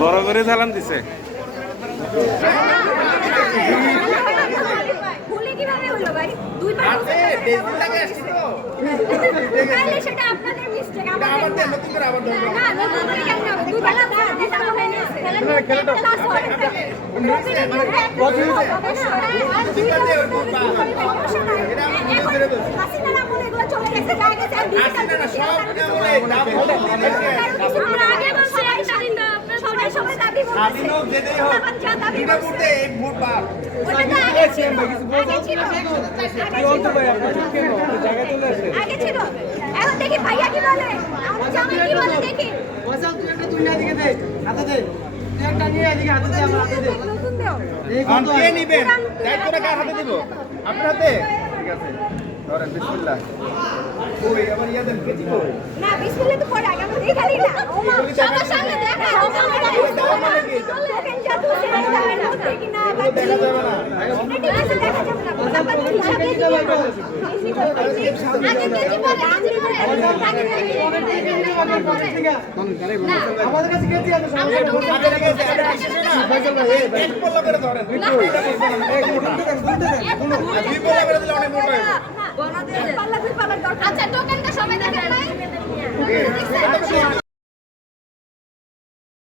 বড় করে চালান দিছে। সেটা আপনাদের মিস্টেক, আমাদের নতুন করে আবার ধরবেন না, নতুন করে কেন হবে? দুই বেলা ভাত দিতে হবে না, খেলেন ক্লাস হবে হাসিনা না বলে এগুলো চলে গেছে, যা গেছে আর ডিজিটাল সব বলে আগে বলছে সবাই সবাই দাবি বলছে দাবি করতে এই ভোট বার ওটা তো আগে ছিল, আগে ছিল। এখন দেখি ভাইয়া কি বলে, আমার জামাই কি বলে দেখি। ওয়াসাল তুই একটা দুনিয়া দিকে দে, হাতে দে। তুই একটা নিয়ে এদিকে হাতে দে, আমার হাতে দে। নতুন দেও। কোন কে নেবেন? দায়িত্বটা কার হাতে দিব? আপনার হাতে? ঠিক আছে। ধরেন বিসমিল্লাহ। ওই আবার ইয়া দেন কেজি কই? না বিসমিল্লাহ তো পরে আগে আমরা দেখালি না। ওমা সবার সামনে দেখা, সবার সামনে দেখা। দেখেন জাদু সেটা হবে না কি না বাকি। দেখা যাবে না। এটা আছে দেখা যাবে না। আপনাদের হিসাবে দিবেন। আগে কেজি পরে আগে পরে আগে আমাদের কাছে কেজি আছে সব। আমাদের কাছে ফয়সাল ভাই এক পল্লা করে ধরেন। দুই পল্লা করে দিলে অনেক মোটা হবে। পাল্লা দুই পাল্লার দরকার। আচ্ছা টোকেনটা সবাই দেখেন নাই?